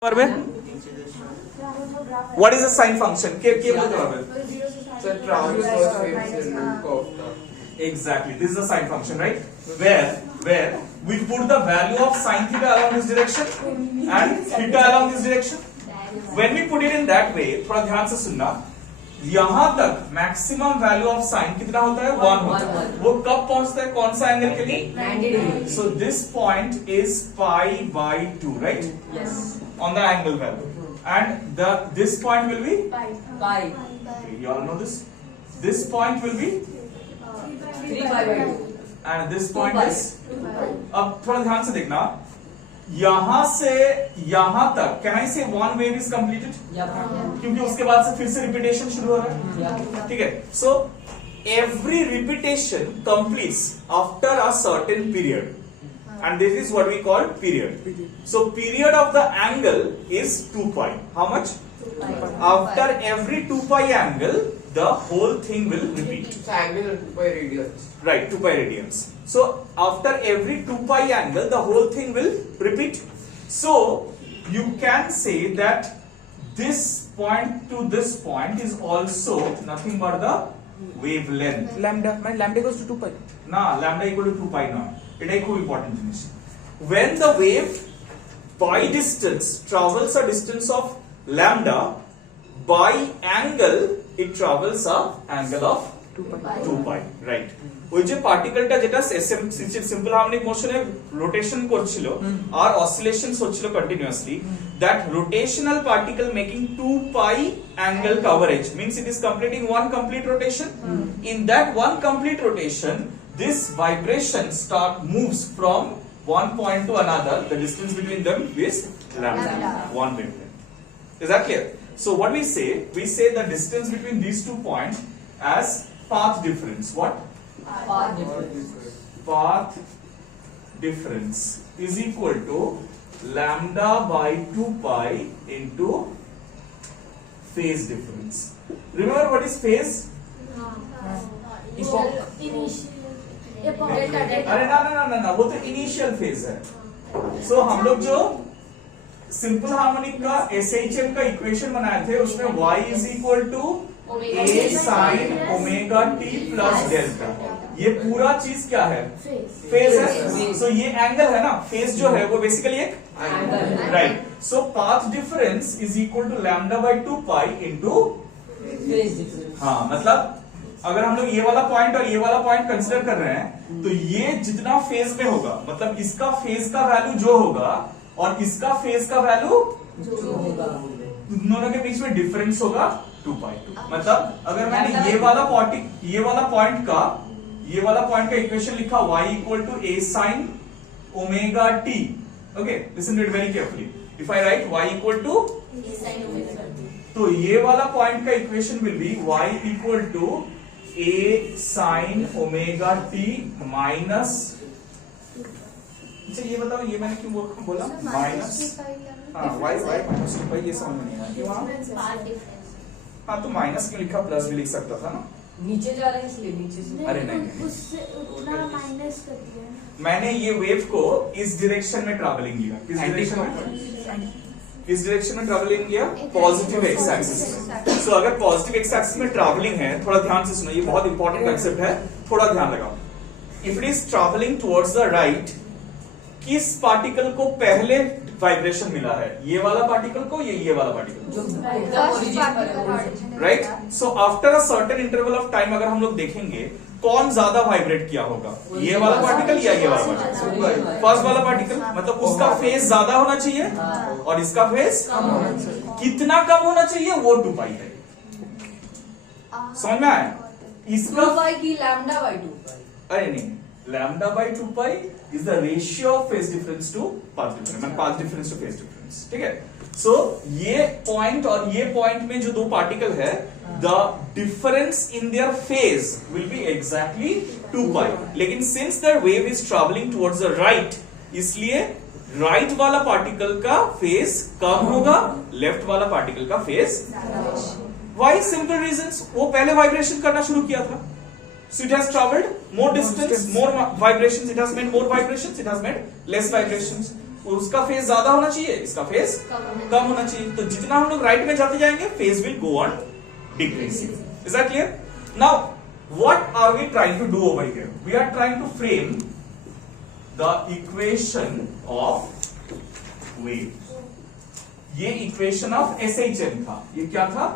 What is the sine function? Exactly, this is the sine function, right? Where we put the value of sine theta along this direction and theta along this direction. When we put it in that way, थोड़ा ध्यान से सुनना, यहां तक maximum value of sine कितना होता है? 1 होता है। वो कब पहुंचता है? कौन सा एंगल के लिए? 90 degree. So this point is pi by 2, right? Yes. On the angle value, and this point will be Pi. You all know this. This point will be 3 pi by 2. and this point pi. is. अब थोड़ा ध्यान से देखना, यहां से यहां तक can I से वन वेव इज कंप्लीटेड? क्योंकि उसके बाद से फिर से रिपीटेशन शुरू हो रहा है, ठीक है? So every repetition completes after a certain period, and this is what we call period. So period of the angle is 2 pi. How much? 2 pi. After every 2 pi angle, the whole thing will repeat. It's angle 2 pi radians. Right, 2 pi radians. So after every 2 pi angle, the whole thing will repeat. So you can say that this point to this point is also nothing but the wavelength. Lambda equals to 2 pi. Na, lambda equal to 2 pi now. It is very important. When the wave by distance travels a distance of lambda, by angle it travels a angle of 2 pi. Right. ওই যে পার্টিকেলটা যেটা simple harmonic মোশনে rotation করছিল আর অসিলেশনস হচ্ছিল continuously, that rotational particle making 2 pi angle coverage means it is completing one complete rotation. In that one complete rotation, this vibration moves from one point to another. The distance between them is lambda, one wavelength. Is that clear? So what we say the distance between these 2 points as path difference. What? Path difference is equal to lambda by 2 pi into phase difference. Remember what is phase? अरे ना वो तो initial phase है. सो हम लोग जो simple harmonic का SHM का इक्वेशन बनाए थे उसमें y is equal to a sin omega t plus delta. ये पूरा चीज क्या है? फेज है. सो ये एंगल है ना, फेज जो है वो बेसिकली एक angle, right? So path difference is equal to lambda by 2 pi into phase difference. हाँ, मतलब अगर हम लोग ये वाला पॉइंट और ये वाला पॉइंट कंसीडर कर रहे हैं तो ये जितना फेज में होगा, मतलब इसका फेज का वैल्यू जो होगा और इसका फेज का वैल्यू जो होगा दोनों के बीच में डिफरेंस होगा 2 पाई. मतलब अगर मैंने ये वाला पॉइंट का इक्वेशन लिखा y equal to a sin omega t. Okay, listen to it very carefully. If I write y equal to a sin omega t, तो ये वाला पॉइंट का equation will be y equal to a sin omega t minus, अच्छा ये बताओ ये मैंने क्यों बोला माइनस? हाँ, y माइनस 2 पाई, ये समझ में नहीं आया क्यों? हाँ, तो माइनस क्यों लिखा, प्लस भी लिख सकता था ना. नीचे जा रहे हैं इसलिए नीचे से. अरे नहीं, उससे उतना माइनस कर दिया. मैंने ये वेव को इस डायरेक्शन में ट्रैवलिंग लिया. किस डायरेक्शन में? इस डायरेक्शन में ट्रैवलिंग लिया, पॉजिटिव एक्स एक्सिस में. सो अगर पॉजिटिव एक्स एक्सिस में ट्रैवलिंग है, थोड़ा ध्यान से सुनो, ये बहुत इंपॉर्टेंट कंसेप्ट है, थोड़ा ध्यान लगाओ. If it is travelling towards the right, किस पार्टिकल को पहले वाइब्रेशन मिला है? ये वाला पार्टिकल को या ये वाला पार्टिकल को? Right. So after a certain interval of time अगर हम लोग देखेंगे कौन ज्यादा वाइब्रेट किया होगा, ये वाला पार्टिकल या ये वाला पार्टिकल? फर्स्ट वाला पार्टिकल. मतलब उसका फेज ज्यादा होना चाहिए और इसका फेज कम होना चाहिए. कितना कम होना चाहिए? वो 2 पाई है. समझ में आया? इसका 2 pi की lambda by 2 pi. अरे नहीं, lambda by 2 pi is the ratio of phase difference to path difference, मतलब path difference to phase difference. ठीक है? सो ये पॉइंट और ये पॉइंट में जो दो पार्टिकल है, the difference in their phase will be exactly 2 pi. लेकिन since the wave is traveling towards the right, इसलिए राइट वाला पार्टिकल का फेज कम होगा, लेफ्ट वाला पार्टिकल का फेज. Why? Simple reasons. वो पहले वाइब्रेशन करना शुरू किया था. So it has traveled more distance, more vibrations. It has made more vibrations. It has made less vibrations. उसका फेज ज्यादा होना चाहिए, इसका फेज कम होना चाहिए। तो जितना हम लोग राइट में जाते जाएंगे phase will go on decreasing. Is that clear? Now what are we trying to do over here? We are trying to frame the equation of wave. ये इक्वेशन ऑफ SHM था। ये क्या था?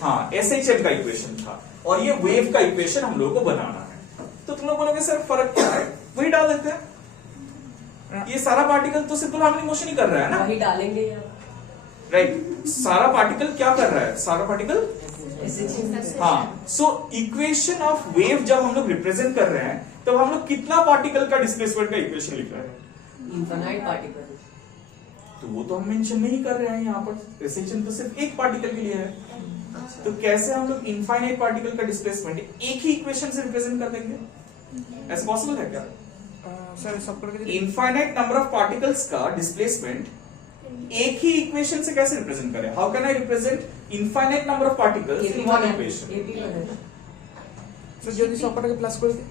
हाँ, SHM का इक्वेशन था और ये वेव का इक्वेशन हम लोगों को बनाना है। तो तुम लोग बोलोगे सर फर्क क्या है? वही डाल देते हैं। ये सारा पार्टिकल तो सिंपल हार्मोनिक मोशन ही कर रहा है ना, वही डालेंगे राइट? सारा पार्टिकल क्या कर रहा है? सारा पार्टिकल हाँ। सो इक्वेशन ऑफ वेव जब हम लोग रिप्रेजेंट कर रहे हैं तब हम लोग कितना पार्टिकल का डिस्प्लेसमेंट का इक्वेशन लिख रहे हैं? Infinite particle. तो वो तो हम मेंशन नहीं कर रहे हैं यहाँ पर। SHM तो सिर्फ एक पार्टिकल के लिए है। तो कैसे हम लोग इनफाइनाइट पार्टिकल का डिस्प्लेसमेंट एक ही इक्वेशन से रिप्रेजेंट कर देंगे? ऐसा पॉसिबल है क्या? सर सब करके इनफाइनाइट नंबर ऑफ पार्टिकल्स का डिस्प्लेसमेंट एक ही इक्वेशन से कैसे रिप्रेजेंट करें? How can I represent infinite number of particles in one equation? Sir যদি সব কটাকে প্লাস করে দিই,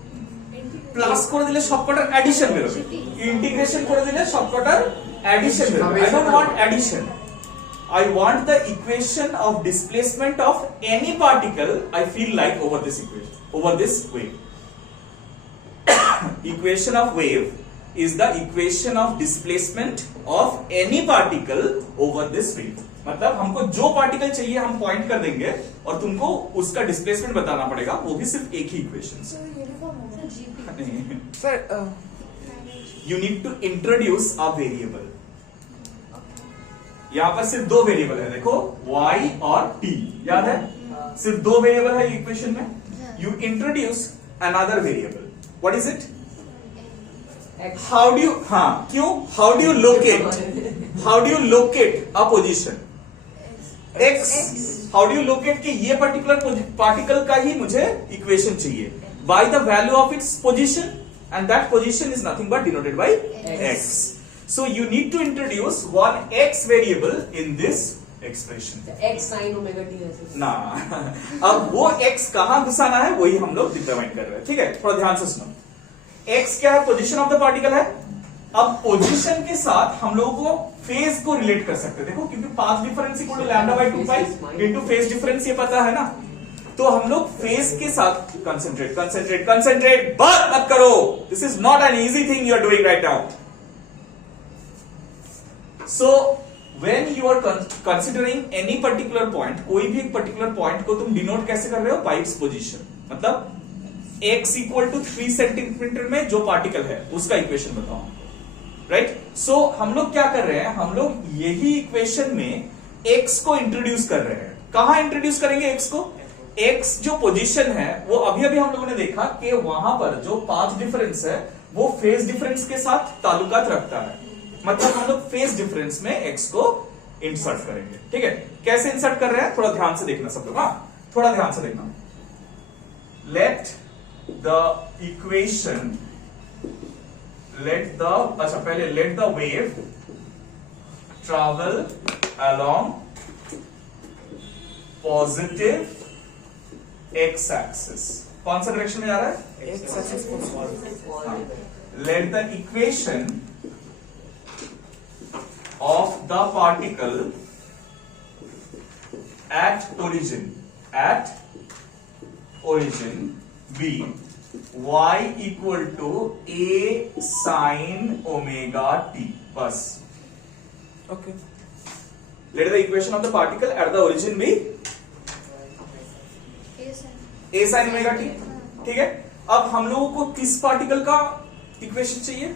প্লাস করে দিলে সবকটার অ্যাডিশন বেরোবে, ইন্টিগ্রেশন করে দিলে সবকটার অ্যাডিশন বেরোবে। I don't want addition, I want the equation of displacement of any particle I feel like over this equation, over this wave. Equation of wave is the equation of displacement of any particle over this wave. मतलब हमको जो particle चाहिए हम point कर देंगे और तुमको उसका डिस्प्लेसमेंट बताना पड़ेगा, वो भी सिर्फ एक ही इक्वेशन से। Sir You need to introduce a variable. यहां पर सिर्फ दो वेरिएबल है, देखो y और t, याद है? सिर्फ दो वेरिएबल है इक्वेशन में। You introduce another variable, what is it? How do you, हाँ क्यों, how do you locate a position x? How do you locate कि ये पर्टिकुलर पार्टिकल का ही मुझे इक्वेशन चाहिए? By the value of its position, and that position is nothing but denoted by x. So you need to introduce one x variable in this expression. x sin omega t है। ना अब वो x कहां घुसाना है वही हम लोग determine कर रहे हैं, ठीक है? थोड़ा ध्यान से सुनो। x क्या है? पोजीशन ऑफ द पार्टिकल है। अब पोजीशन के साथ हम लोगों को फेज को रिलेट कर सकते हैं, देखो क्योंकि path difference equal to lambda by 2 pi into phase difference, ये पता है ना? तो हम लोग फेज के साथ कंसंट्रेट बात मत करो। This is not an easy thing you are doing right now. So when you are considering any particular point, कोई भी एक पर्टिकुलर पॉइंट को तुम डिनोट कैसे कर रहे हो? Bye its position. मतलब x इक्वल टू 3 सेंटीमीटर में जो पार्टिकल है उसका इक्वेशन बताओ, राइट? सो हम लोग क्या कर रहे हैं? हम लोग यही इक्वेशन में x को इंट्रोड्यूस कर रहे हैं। कहां इंट्रोड्यूस करेंगे x को? x जो पोजीशन है वो अभी हम लोगों ने देखा कि वहां पर जो पाथ डिफरेंस है वो फेज डिफरेंस के साथ ताल्लुकात रखता है। मतलब हम लोग फेज डिफरेंस में x को इंसर्ट करेंगे, ठीक है? कैसे इंसर्ट कर रहे हैं थोड़ा ध्यान से देखना सब लोग, हाँ थोड़ा ध्यान से देखना। Let the equation, let the wave travel along positive x axis. कौन सा डायरेक्शन में जा रहा है? x axis positive. Let the equation of the particle at origin be y equal to a sin omega t. बस okay. let the equation of the particle at the origin be a sin omega t, ठीक है? अब हम लोगों को किस particle का equation चाहिए?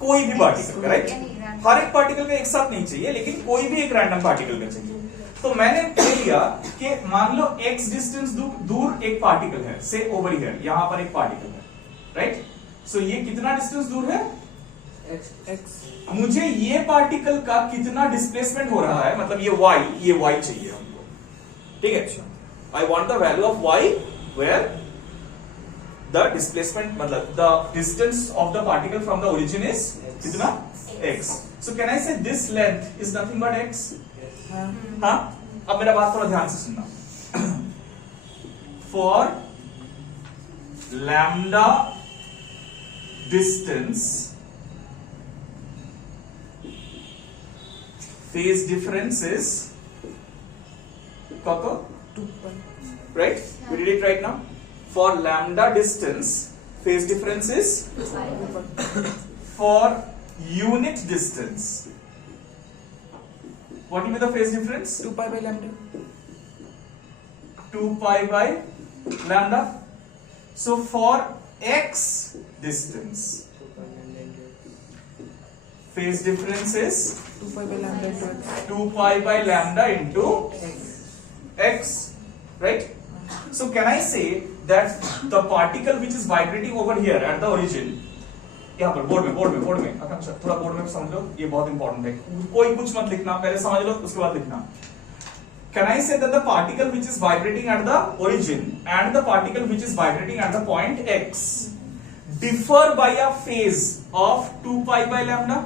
कोई भी पार्टिकल, राइट? हर एक पार्टिकल का एक साथ नहीं चाहिए, लेकिन कोई भी एक रैंडम पार्टिकल का चाहिए। तो मैंने कह लिया कि मान लो x डिस्टेंस दूर एक पार्टिकल है, से ओवर हियर यहां पर एक पार्टिकल है, राइट? सो ये कितना डिस्टेंस दूर है? x। मुझे ये पार्टिकल का कितना डिस्प्लेसमेंट हो रहा है, मतलब ये y चाहिए हमको, ठीक है? I want the value of y where the displacement, मतलब the distance of the particle from the origin is कितना? x. So can I say this length is nothing but x? हाँ? अब मेरा बात थोड़ा ध्यान से सुनना। For lambda distance phase difference is কত? 2 pi. Right? We did it right now. For lambda distance, phase difference is 2 pi. for unit distance. What will be the phase difference? 2 pi by lambda. 2 pi by lambda. So for x distance, phase difference is 2 pi by lambda into x. 2 pi by lambda into x, right? So can I say that the particle which is vibrating over here at the origin, यहाँ पर board में आकांक्षा थोड़ा board में समझ लो, ये बहुत important है, कोई कुछ मत लिखना, पहले समझ लो उसके बाद लिखना. Can I say that the particle which is vibrating at the origin and the particle which is vibrating at the point x differ by a phase of 2 pi by lambda?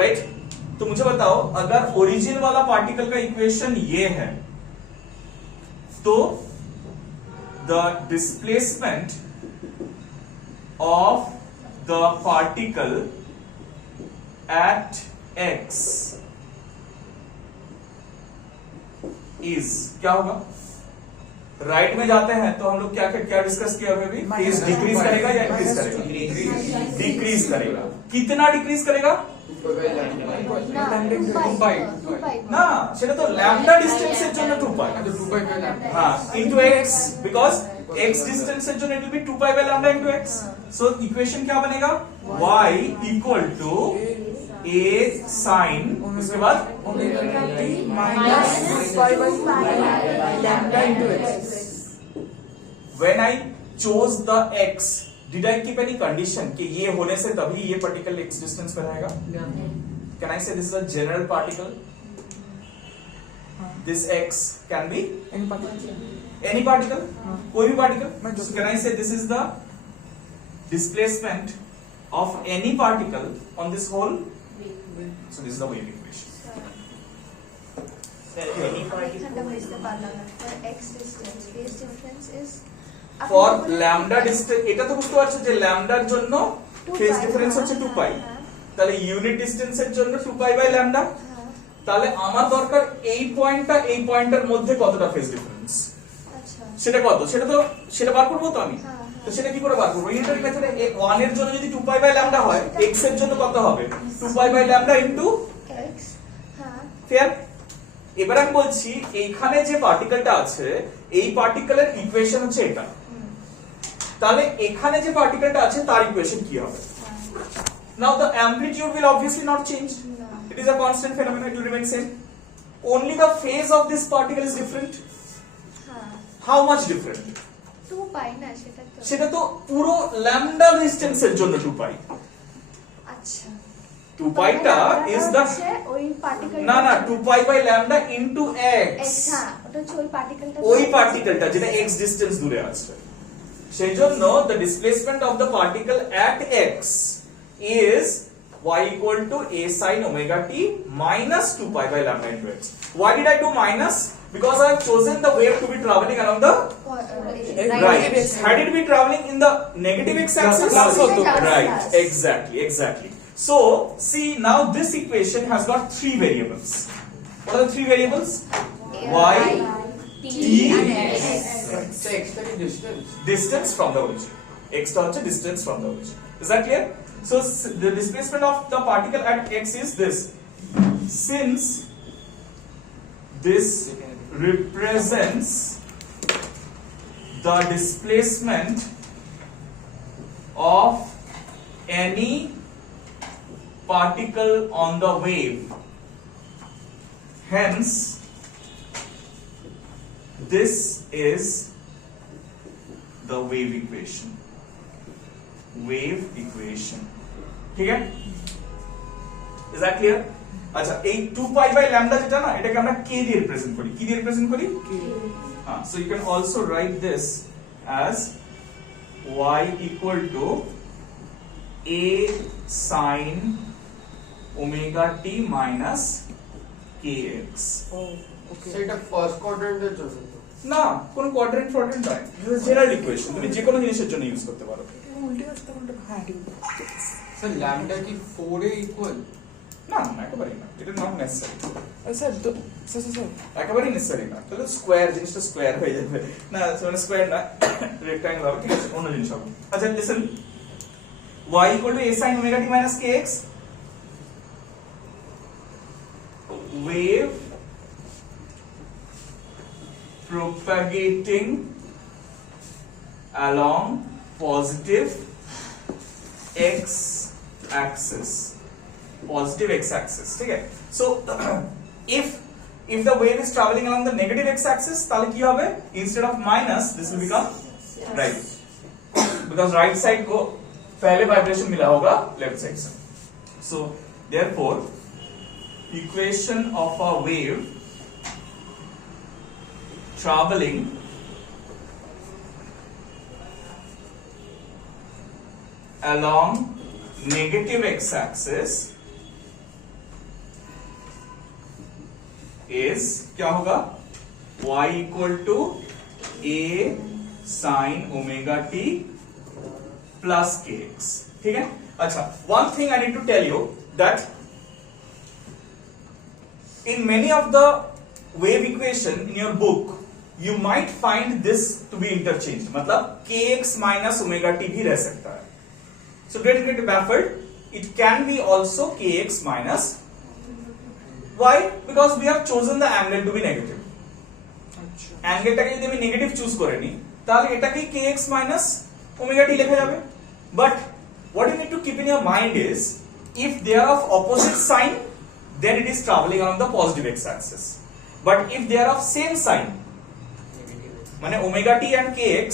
Right? तो मुझे बताओ, अगर origin वाला particle का equation ये है, तो the displacement of the particle at x is क्या होगा? राइट में जाते हैं तो हम लोग क्या डिस्कस किया अभी? फेज डिक्रीज करेगा या इंक्रीज करेगा? डिक्रीज करेगा. कितना डिक्रीज करेगा? না, সেটা তো ল্যামডা ডিসটেন্সের জন্য 2 পাই। হ্যাঁ, ইনটু x, বিকজ x ডিসটেন্সের জন্য it will be 2 pi by lambda into x। So equation क्या बनेगा? y equal to a sin, उसके बाद omega t minus 2 pi by lambda into x. when I chose the x, did I keep any condition कि ये होने से तभी ये particle x distance पे रहेगा? Can I say this is a general particle? This x can be Any particle. any particle, कोई भी particle. मैं So can I say this is the displacement of any particle on this whole? So this is the wave equation. Any particle বুঝতে পারলাম না। For x distance, phase difference is For lambda distance, এটা তো বুঝতে পারছো যে ল্যামডার জন্য 2 phase pi, difference হচ্ছে 2 পাই, হ্যাঁ, তাহলে ইউনিট ডিসটেন্সের জন্য 2 পাই বাই ল্যামডা। হ্যাঁ, তাহলে আমার দরকার এই পয়েন্টটা এই পয়েন্টের মধ্যে কতটা ফেজ ডিফারেন্স, আচ্ছা, সেটা কত, সেটা বার করবো তো আমি। হ্যাঁ, তো সেটা কি করে বার করবো? ইউনিটারি মেথডে 1 এর জন্য যদি 2 পাই বাই ল্যামডা হয়, x এর জন্য কত হবে? 2 pi by lambda into x, হ্যাঁ, ফেয়ার। এবার আমি বলছি এইখানে যে পার্টিকেলটা আছে, এই পার্টিকেলের ইকুয়েশন হচ্ছে এটা, তাহলে এখানে যে পার্টিকেলটা আছে তার ইকুয়েশন কি হবে? Now the amplitude will obviously not change. No. It is a constant phenomenon, it will remain same. Only the phase of this particle is different. হ্যাঁ, How much different? 2 পাই না সেটা তো, সেটা তো পুরো ল্যামডা ডিসটেন্সের জন্য 2 পাই। আচ্ছা, 2 পাইটা is the ওই পার্টিকেল, না 2 pi by lambda into x, x, হ্যাঁ, ওটা হচ্ছে ওই পার্টিকেলটা, ওই পার্টিকেলটা যেটা x ডিসটেন্স দূরে আছে, সেই জন্য the displacement of the particle at x is y equal to a sin omega t minus 2 pi by lambda into x. Why did I do minus? Because I have chosen the wave to be traveling along the right. Had it been traveling in the negative x axis, Plus also. right? Exactly. So see, now this equation has got 3 variables. What are the 3 variables? Y, t, distance from the origin. X টা হচ্ছে distance from the origin. Is that clear? So the displacement of the particle at x is this. Since this represents the displacement of any particle on the wave, hence this is the wave equation. ठीक है? Is that clear? अच्छा, এই 2 pi by lambda যেটা না, এটাকে আমরা k দিয়ে represent করি। কি দিয়ে রিপ্রেজেন্ট করি? হ্যাঁ, so you can also write this as y equal to a sin omega t minus kx. Oh, okay. সেটা ফার্স্ট কোয়াড্রেন্টের জন্য তো না, কোন কোয়াড্রেন্ট ফোয়াড্রেন্ট নয়, দিস ইজ জেনারেল ইকুয়েশন, তুমি যে কোনো জিনিসের জন্য ইউজ করতে পারো। উল্টে আসতে কোনটা? হ্যাঁ, ঠিক আছে। স্যার ল্যামডা কি 4 এ ইকুয়াল? না, এখন একেবারেই না, এটা not necessary, sir sir sir একেবারেই নেসেসারি না। তাহলে স্কোয়ার জিনিসটা স্কোয়ার হয়ে যাবে না, মানে স্কোয়ার না রেক্টাঙ্গেল হবে, ঠিক আছে, অন্য জিনিস হবে। আচ্ছা listen, y equal to a sin omega t minus kx, wave propagating along positive x axis, positive x axis, ठीक है। So if the wave is traveling along the negative x axis, তাহলে কি হবে, instead of minus this will become right, because right side को पहले vibration मिला होगा left side से। So therefore equation of a wave traveling along negative x axis is क्या होगा, y equal to a sin omega t plus kx, ठीक है। अच्छा, one thing I need to tell you that in many of the wave equation in your book you might find this to be interchanged, मतलब kx minus omega t भी रह सकता है। So don't get baffled, it can be also kx minus, why, because we have chosen the angle to be negative, অ্যাঙ্গেলটাকে যদি আমি negative choose করে নিই তাহলে এটাকে kx minus omega t লেখা যাবে। But what you need to keep in your mind is, if they are of opposite sign, then it is traveling along the positive x axis. But if they are of same sign, মানে omega t and kx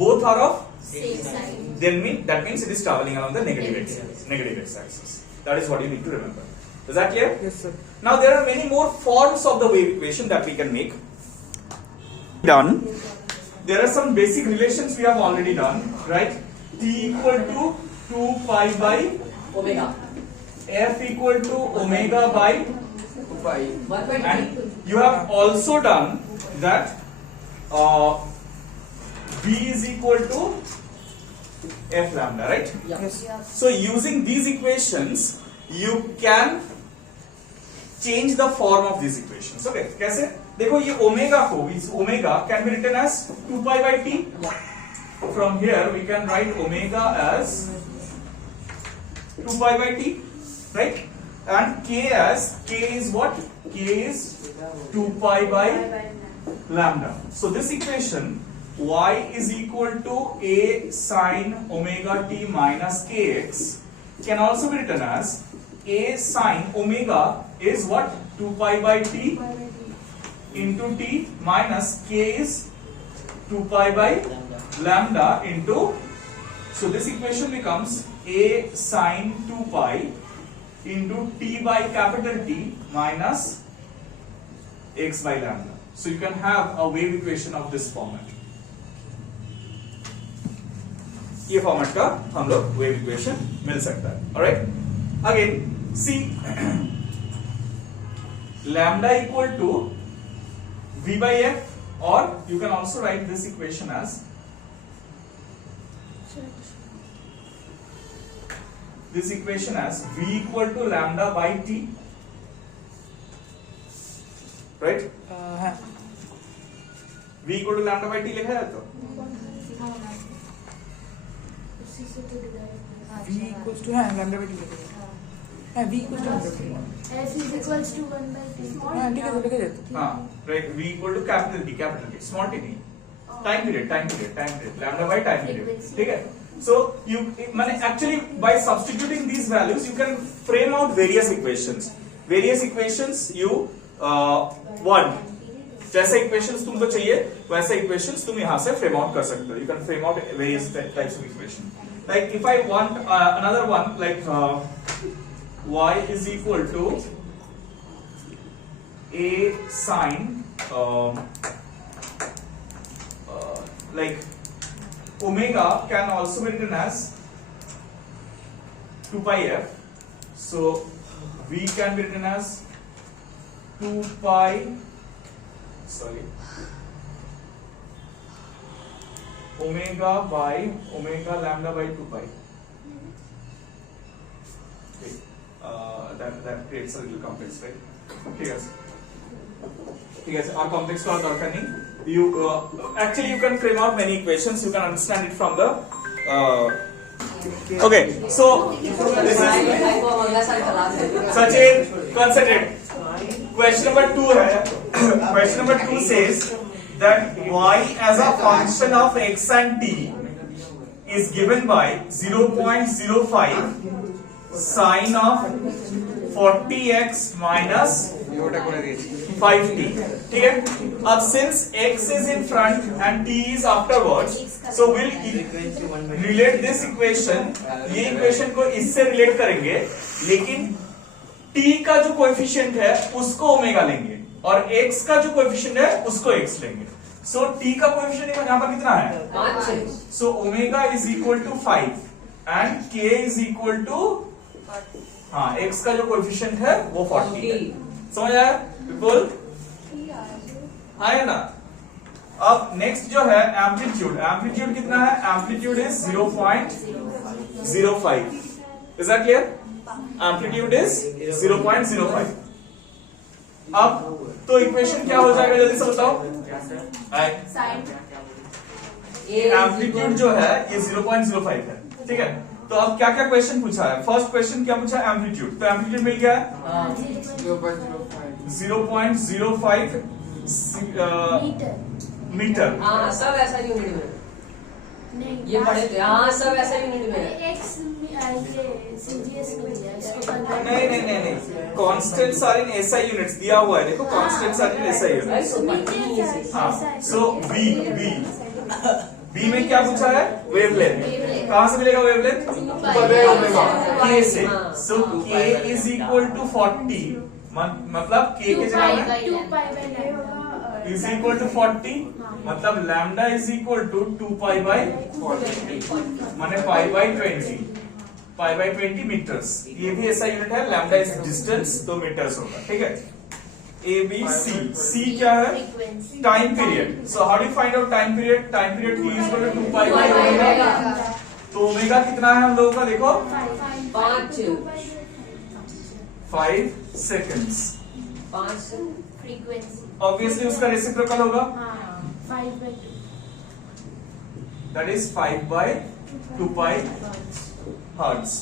both are of Same sign. then that means it is traveling along the negative x axis. That is what you need to remember. Is that clear? Yes, sir. Now there are many more forms of the wave equation that we can make. Done. There are some basic relations we have already done, right? T equal to 2 pi by Omega. f equal to omega by, 1 by and 2. you have also done that v is equal to f lambda, right? Yeah. Yes. So using these equations you can change the form of these equations. Okay, कैसे? देखो ये omega को, इस omega can be written as 2 pi by t. From here we can write omega as 2 pi by t, right? And k is what? K is 2 pi by lambda. So this equation y is equal to a sin omega t minus kx can also be written as a sin omega is what? 2 pi by t into t minus k is 2 pi by lambda into, so this equation becomes a sin 2 pi into t by capital T minus x by lambda. So you can have a wave equation of this format. ये format का हम लोग wave equation मिल सकता है। Alright, again C lambda equal to v by f, or you can also write this equation as v equal to lambda by t, right? हाँ v equal to lambda by t लिखा जाए तो v equals to हाँ lambda by t लिखा जाता है। हाँ v equals to lambda by t। F is equals to 1 by 2. हाँ ठीक है तो लिखा जाता है। हाँ, right, v equal to capital T, small t नहीं, time period, lambda by time period, ठीक है? So you, माने actually by substituting these values you can frame out various equations you want, जैसे equations तुमको चाहिए वैसे equations तुम यहाँ से frame out कर सकते हो। You can frame out various types of equation. Like if I want another one, like y is equal to a sin like omega can also be written as 2 pi f, so v can be written as 2 pi omega by omega lambda by 2 pi. Okay. that creates a little complex, right? ঠিক আছে আর complex করার দরকার নেই. You actually you can frame out many equations. You can understand it from the okay. So this is वो अगला साल चला दे Sachin, concentrate. Question number 2 है. Question number 2 says that y as a function of x and t is given by 0.05 sine of 40x minus 5t. ठीक है. अब since x is in front and t is afterwards, so we'll relate this equation. ये equation को इससे relate करेंगे, लेकिन t का जो कोएफिशिएंट है उसको ओमेगा लेंगे और x का जो कोएफिशिएंट है उसको x लेंगे. सो t का कोएफिशिएंट यहाँ पर कितना है? 5 so omega is equal to 5 and k is equal to हाँ x का जो कोएफिशिएंट है वो 40 है. समझ आया बिल्कुल? आया ना. अब नेक्स्ट जो है एम्पलीट्यूड कितना है? Amplitude is 0.05. Is that clear? Amplitude is 0.05. अब तो इक्वेशन क्या हो जाएगा जल्दी से बताओ. एम्पलीट्यूड जो है ये 0.05 है. ठीक है. तो अब क्या क्या क्वेश्चन पूछा है? फर्स्ट क्वेश्चन क्या पूछा है? एम्पलीट्यूड. तो एम्पलीट्यूड मिल गया है 0.05 मीटर. हाँ सब ऐसा यूनिट में ये पढ़े थे. हाँ सब ऐसा यूनिट में नहीं constants are in SI units दिया हुआ है. देखो constants are in SI units. हाँ सो बी में क्या पूछा है? वेवलेंथ. कहां से मिलेगा वेवलेंथ? k से. सो k इज इक्वल टू 40. मतलब k के जगह में इज इक्वल टू 40. मतलब lambda is equal to 2 pi by 40 माने पाई बाई 20 मीटर्स. ये भी ऐसा यूनिट है. लैम्डा इज डिस्टेंस तो मीटर्स होगा. ठीक है. A B C. सी क्या है? Time period. So how do you find out time period? Time period t is equal to 2 pi by omega. तो ओमेगा कितना है हम लोगों का? देखो 5 सेकंड्स. 5 ऑब्वियसली उसका रेसिप्रोकल होगा. That is 5 by 2 pi hertz.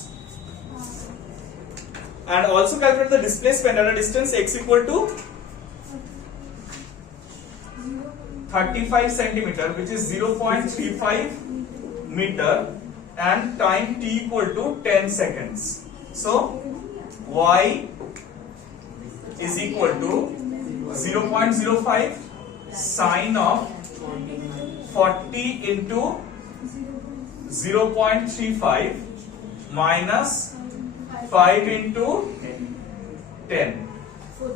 And also calculate the displacement at a distance x equal to 35 centimeter, which is 0.35 meter, and time t equal to 10 seconds. So y is equal to 0.05 sine of 40 into 0.35 minus 5 into 10.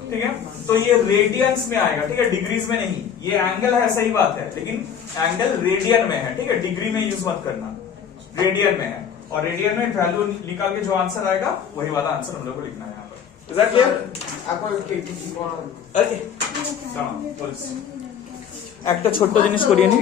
ठीक है. तो ये radiance में आएगा. ठीक है. Degrees में नहीं. ये एंगल है सही बात है, लेकिन एंगल रेडियन में है. ठीक है. डिग्री में यूज मत करना. रेडियन में है और रेडियन में वैल्यू निकाल के जो आंसर आएगा वही वाला आंसर हम लोग को लिखना है यहाँ पर. Is that clear? ओके. একটা ছোট্ট জিনিস করিয়ে নি.